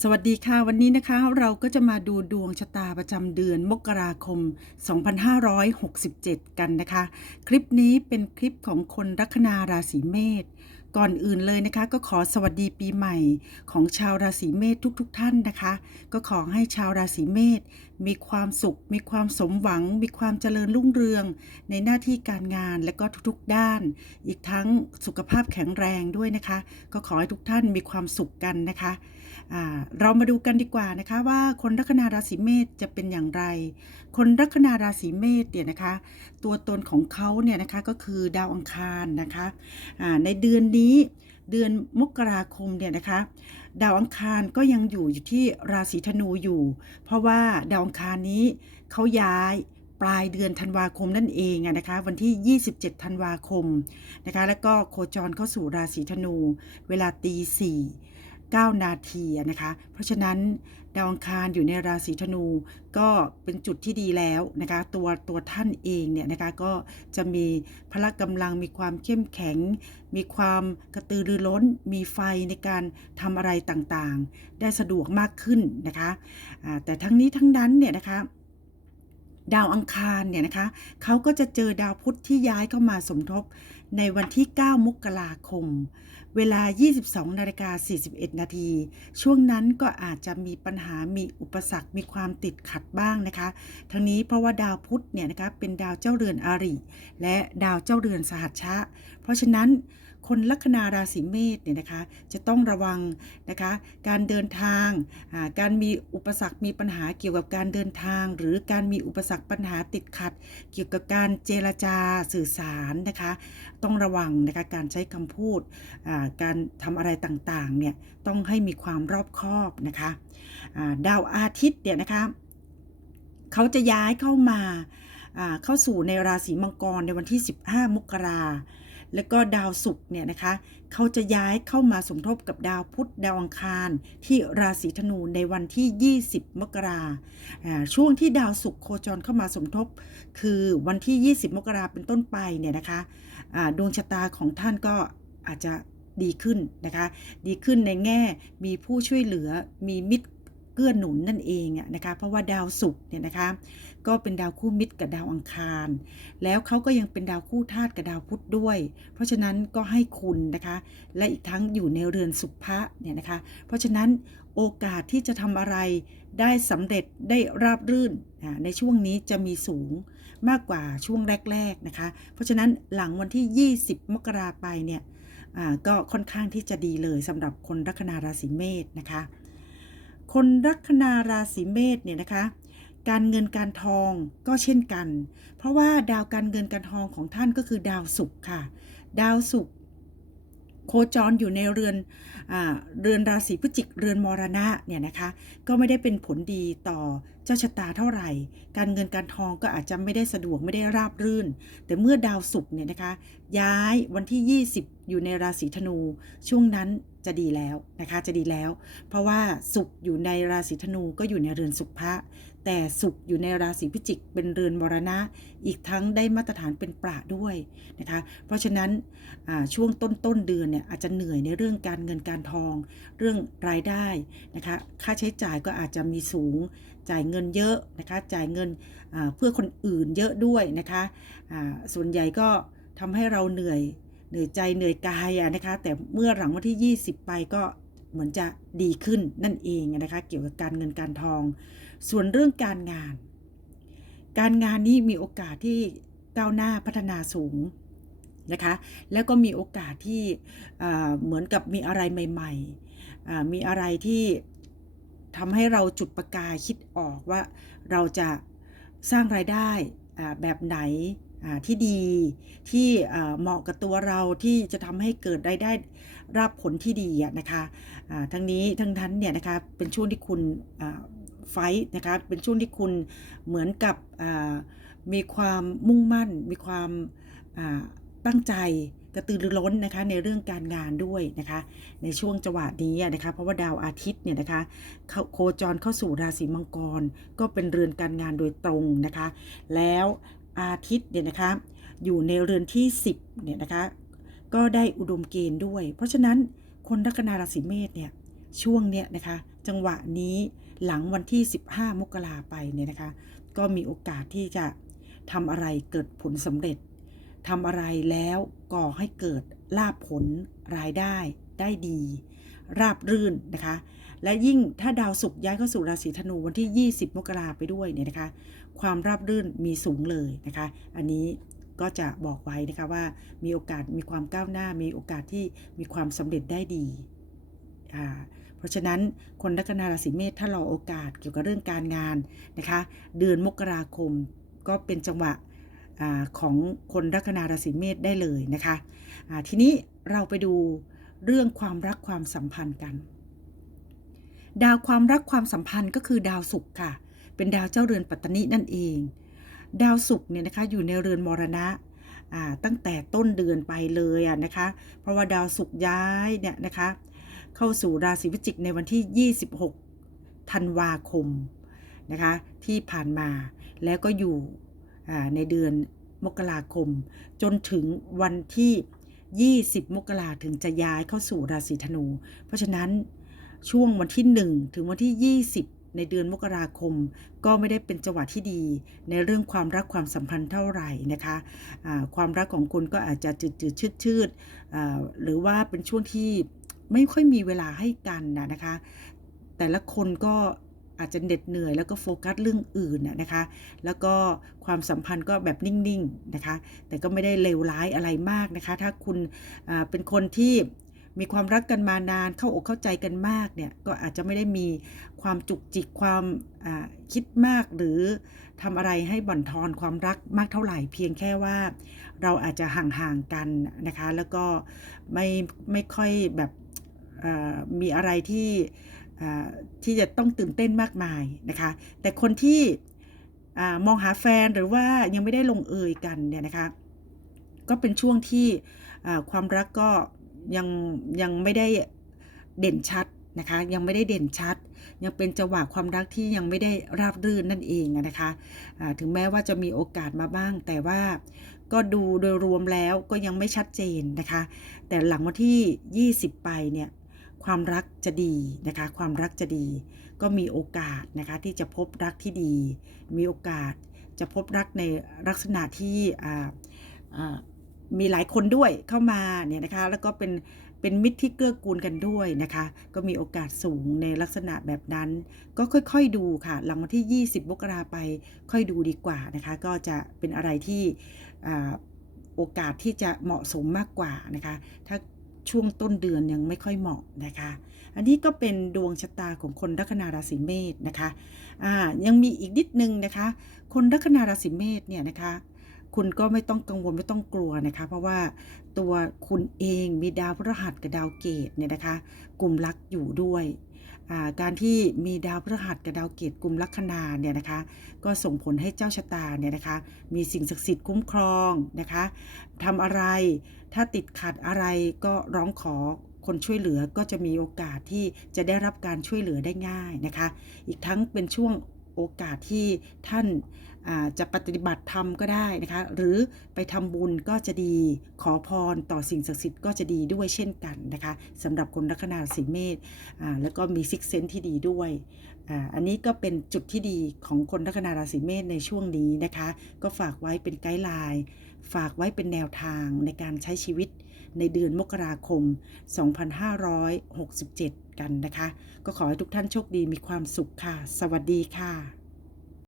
สวัสดีค่ะ วันนี้นะคะเราก็จะมาดูดวงชะตาประจำเดือนมกราคม 2567 กันนะคะ คลิปนี้เป็นคลิปของคนลัคนาราศีเมษ ก่อนอื่นเลยนะคะก็ขอสวัสดีปีใหม่ของชาวราศีเมษทุกๆทท่านนะคะ ก็ขอให้ชาวราศีเมษมีความสุข มีความสมหวัง มีความเจริญรุ่งเรือง ในหน้าที่การงานและก็ทุกๆด้าน อีกทั้งสุขภาพแข็งแรงด้วยนะคะ ก็ขอให้ทุกท่านมีความสุขกันนะคะเรามาดูกันดีกว่านะคะว่าคนลัคนาราศีเมษจะเป็นอย่างไร คนลัคนาราศีเมษเนี่ยนะคะ ตัวตนของเขาเนี่ยนะคะก็คือดาวอังคารนะคะในเดือนนี้เดือนมกราคมเนี่ยนะคะ ดาวอังคารก็ยังอยู่อยู่ที่ราศีธนูอยู่ เพราะว่าดาวอังคารนี้เขาย้ายปลายเดือนธันวาคมนั่นเองอะนะคะ วันที่ 27 ธันวาคมนะคะ แล้วก็โคจรเข้าสู่ราศีธนู เวลาตีสี่9นาทีนะคะ เพราะฉะนั้น ดาวอังคารอยู่ในราศีธนู ก็เป็นจุดที่ดีแล้วนะคะ ตัวตัวท่านเองเนี่ยนะคะก็จะมีพละกำลังมีความเข้มแข็ง มีความกระตือรือร้น มีไฟในการทำอะไรต่างๆ ได้สะดวกมากขึ้นนะคะแต่ทั้งนี้ทั้งนั้นเนี่ยนะคะ ดาวอังคารเนี่ยนะคะเขาก็จะเจอดาวพุธที่ย้ายเข้ามาสมทบในวันที่ 9 มกราคม เวลา 22นาฬิกา41 นาที ช่วงนั้นก็อาจจะมีปัญหา มีอุปสรรค มีความติดขัดบ้างนะคะ ทั้งนี้เพราะว่าดาวพุธเนี่ยนะคะเป็นดาวเจ้าเรือนอาริ และดาวเจ้าเรือนสหัชชะ เพราะฉะนั้น คนลัคนาราศีเมษเนี่ยนะคะจะต้องระวังนะคะ การเดินทางการมีอุปสรรคมีปัญหาเกี่ยวกับการเดินทาง หรือการมีอุปสรรคปัญหาติดขัด เกี่ยวกับการเจรจาสื่อสารนะคะ ต้องระวังนะคะการใช้คำพูดการทำอะไรต่างๆเนี่ยต้องให้มีความรอบคอบนะคะดาวอาทิตย์เนี่ยนะคะเขาจะย้ายเข้ามาเข้าสู่ในราศีมังกรในวันที่ 15 มกรา แล้วก็ดาวศุกร์เนี่ยนะคะ เขาจะย้ายเข้ามาสมทบกับดาวพุธดาวอังคาร ที่ราศีธนูในวันที่ 20 มกราช่วงที่ดาวศุกร์โคจรเข้ามาสมทบ คือวันที่ 20 มกราเป็นต้นไปเนี่ยนะคะดวงชะตาของท่านก็อาจจะดีขึ้นนะคะ ดีขึ้นในแง่มีผู้ช่วยเหลือ มีมิตร เกื้อหนุนนั่นเองอะนะคะเพราะว่าดาวศุกร์เนี่ยนะคะก็เป็นดาวคู่มิตรกับดาวอังคาร แล้วเขาก็ยังเป็นดาวคู่ธาตุกับดาวพุธด้วย เพราะฉะนั้นก็ให้คุณนะคะ และอีกทั้งอยู่ในเรือนสุภะเนี่ยนะคะ เพราะฉะนั้นโอกาสที่จะทำอะไรได้สำเร็จได้ราบรื่นในช่วงนี้จะมีสูงมากกว่าช่วงแรก ๆนะคะ เพราะฉะนั้นหลังวันที่ 20 มกราไปเนี่ยก็ค่อนข้างที่จะดีเลยสำหรับคนลัคนาราศีเมษนะคะ คนลัคนาราศีเมษเนี่ยนะคะ การเงินการทองก็เช่นกัน เพราะว่าดาวการเงินการทองของท่านก็คือดาวศุกร์ค่ะ ดาวศุกร์โคจรอยู่ในเรือนอาเรือนราศีพฤจิกเรือนมรณะเนี่ยนะคะ ก็ไม่ได้เป็นผลดีต่อเจ้าชะตาเท่าไหร่ การเงินการทองก็อาจจะไม่ได้สะดวกไม่ได้ราบรื่น แต่เมื่อดาวศุกร์เนี่ยนะคะ ย้ายวันที่ 20 อยู่ในราศีธนู ช่วงนั้น จะดีแล้วนะคะจะดีแล้ว เพราะว่าศุกร์อยู่ในราศีธนูก็อยู่ในเรือนสุภะแต่ศุกร์อยู่ในราศีพิจิกเป็นเรือนมรณะ อีกทั้งได้มาตรฐานเป็นประด้วยนะคะเพราะฉะนั้นช่วงต้นต้นเดือนเนี่ยอาจจะเหนื่อยในเรื่องการเงินการทอง เรื่องรายได้นะคะค่าใช้จ่ายก็อาจจะมีสูงจ่ายเงินเยอะนะคะจ่ายเงินเพื่อคนอื่นเยอะด้วยนะคะส่วนใหญ่ก็ทำให้เราเหนื่อย เหนื่อยใจเหนื่อยกายอะนะคะ แต่เมื่อหลังวันที่ 20 ไปก็เหมือนจะดีขึ้นนั่นเองนะคะ เกี่ยวกับการเงินการทอง ส่วนเรื่องการงาน การงานนี้มีโอกาสที่ก้าวหน้าพัฒนาสูงนะคะ แล้วก็มีโอกาสที่เหมือนกับมีอะไรใหม่ๆ มีอะไรที่ทำให้เราจุดประกายคิดออกว่าเราจะสร้างรายได้แบบไหน ที่ดีที่เหมาะกับตัวเราที่จะทำให้เกิดรายได้รับผลที่ดีนะคะทั้งนี้ทั้งนั้นเนี่ยนะคะเป็นช่วงที่คุณไฟนะคะเป็นช่วงที่คุณเหมือนกับมีความมุ่งมั่น มีความตั้งใจกระตือรือร้นนะคะในเรื่องการงานด้วยนะคะ ในช่วงจังหวะนี้นะคะ เพราะว่าดาวอาทิตย์เนี่ยนะคะโคจรเข้าสู่ราศีมังกร ก็เป็นเรือนการงานโดยตรงนะคะ แล้ว อาทิตย์เนี่ยนะคะอยู่ในเรือนที่ 10เนี่ยนะคะก็ได้อุดมเกณฑ์ด้วย เพราะฉะนั้นคนลัคนาราศีเมษเนี่ยช่วงเนี้ยนะคะจังหวะนี้หลังวันที่ 15 มกราไปเนี่ยนะคะก็มีโอกาสที่จะทำอะไรเกิดผลสำเร็จทำอะไรแล้วก่อให้เกิดลาบผลรายได้ได้ดี ราบรื่นนะคะ และยิ่งถ้าดาวศุกร์ย้ายเข้าสู่ราศีธนูวันที่ 20 มกราไปด้วยเนี่ยนะคะ ความราบรื่นมีสูงเลยนะคะ อันนี้ก็จะบอกไว้นะคะว่ามีโอกาสมีความก้าวหน้า มีโอกาสที่มีความสำเร็จได้ดีอ่าเพราะฉะนั้นคนลัคนาราศีเมษถ้ารอโอกาสเกี่ยวกับเรื่องการงานนะคะ เดือนมกราคมก็เป็นจังหวะอของคนลัคนาราศีเมษได้เลยนะคะอ่าทีนี้เราไปดูเรื่องความรักความสัมพันธ์กัน ดาวความรักความสัมพันธ์ก็คือดาวศุกร์ค่ะ เป็นดาวเจ้าเรือนปัตตนินั่นเอง ดาวศุกร์เนี่ยนะคะอยู่ในเรือนมรณะตั้งแต่ต้นเดือนไปเลยอะนะคะ เพราะว่าดาวศุกร์ย้ายเนี่ยนะคะ เข้าสู่ราศีพิจิกในวันที่ 26 ธันวาคมนะคะที่ผ่านมาแล้วก็อยู่ในเดือนมกราคม จนถึงวันที่ 20 มกราถึงจะย้ายเข้าสู่ราศีธนู เพราะฉะนั้นช่วงวันที่ 1 ถึงวันที่ 20 ในเดือนมกราคม ก็ไม่ได้เป็นจังหวะที่ดี ในเรื่องความรักความสัมพันธ์เท่าไหร่นะคะอ่าความรักของคุณก็อาจจะจืดๆชืดๆหรือว่าเป็นช่วงที่ไม่ค่อยมีเวลาให้กันนะนะคะ แต่ละคนก็อาจจะเหน็ดเหนื่อยแล้วก็โฟกัสเรื่องอื่นนะคะ แล้วก็ความสัมพันธ์ก็แบบนิ่งๆนะคะ แต่ก็ไม่ได้เลวร้ายอะไรมากนะคะ ถ้าคุณเป็นคนที่ มีความรักกันมานานเข้าอกเข้าใจกันมากเนี่ยก็อาจจะไม่ได้มีความจุกจิกความคิดมากหรือทำอะไรให้บั่นทอนความรักมากเท่าไหร่เพียงแค่ว่า เราอาจจะห่างๆกันนะคะ แล้วก็ไม่ไม่ค่อยแบบมีอะไรที่ที่จะต้องตื่นเต้นมากมายนะคะ แต่คนที่มองหาแฟนหรือว่ายังไม่ได้ลงเอยกันเนี่ยนะคะ ก็เป็นช่วงที่ความรักก็ ยังยังไม่ได้เด่นชัดนะคะ ยังไม่ได้เด่นชัด ยังเป็นจังหวะความรักที่ยังไม่ได้ราบรื่นนั่นเองนะคะอ่าถึงแม้ว่าจะมีโอกาสมาบ้าง แต่ว่าก็ดูโดยรวมแล้วก็ยังไม่ชัดเจนนะคะ แต่หลังวันที่ 20 ไปเนี่ยความรักจะดีนะคะ ความรักจะดี ก็มีโอกาสนะคะที่จะพบรักที่ดี มีโอกาสจะพบรักในลักษณะที่อ่าอ่า มีหลายคนด้วยเข้ามาเนี่ยนะคะ แล้วก็เป็นเป็นมิตรที่เกื้อกูลกันด้วยนะคะ ก็มีโอกาสสูงในลักษณะแบบนั้น ก็ค่อยๆดูค่ะ หลังวันที่ 20มกราไป ค่อยดูดีกว่านะคะ ก็จะเป็นอะไรที่โอกาสที่จะเหมาะสมมากกว่านะคะ ถ้าช่วงต้นเดือนยังไม่ค่อยเหมาะนะคะ อันนี้ก็เป็นดวงชะตาของคนลัคนาราศีเมษนะคะ อ่า ยังมีอีกนิดนึงนะคะ คนลัคนาราศีเมษเนี่ยนะคะ คุณก็ไม่ต้องกังวลไม่ต้องกลัวนะคะ เพราะว่าตัวคุณเองมีดาวพฤหัสกับดาวเกตเนี่ยนะคะ กลุ่มลักอยู่ด้วยการที่มีดาวพฤหัสกับดาวเกตกลุ่มลัคนาเนี่ยนะคะ ก็ส่งผลให้เจ้าชะตาเนี่ยนะคะ มีสิ่งศักดิ์สิทธิ์คุ้มครองนะคะทำอะไรถ้าติดขัดอะไรก็ร้องขอคนช่วยเหลือก็จะมีโอกาสที่จะได้รับการช่วยเหลือได้ง่ายนะคะ อีกทั้งเป็นช่วง โอกาสที่ท่านาจะปฏิบัติธรรมก็ได้นะคะ หรือไปทำบุญก็จะดี ขอพรต่อสิ่งศักดิ์สิทธิ์ก็จะดีด้วยเช่นกันนะคะสำหรับคนลัคนาราศีเมษแล้วก็มีซิกเซนที่ดีด้วย อันนี้ก็เป็นจุดที่ดีของคนลัคนาราศีเมษในช่วงนี้นะคะ ก็ฝากไว้เป็นไกด์ไลน์ ฝากไว้เป็นแนวทางในการใช้ชีวิตในเดือนมกราคม 2567 กันนะคะ ก็ขอให้ทุกท่านโชคดีมีความสุขค่ะ สวัสดีค่ะ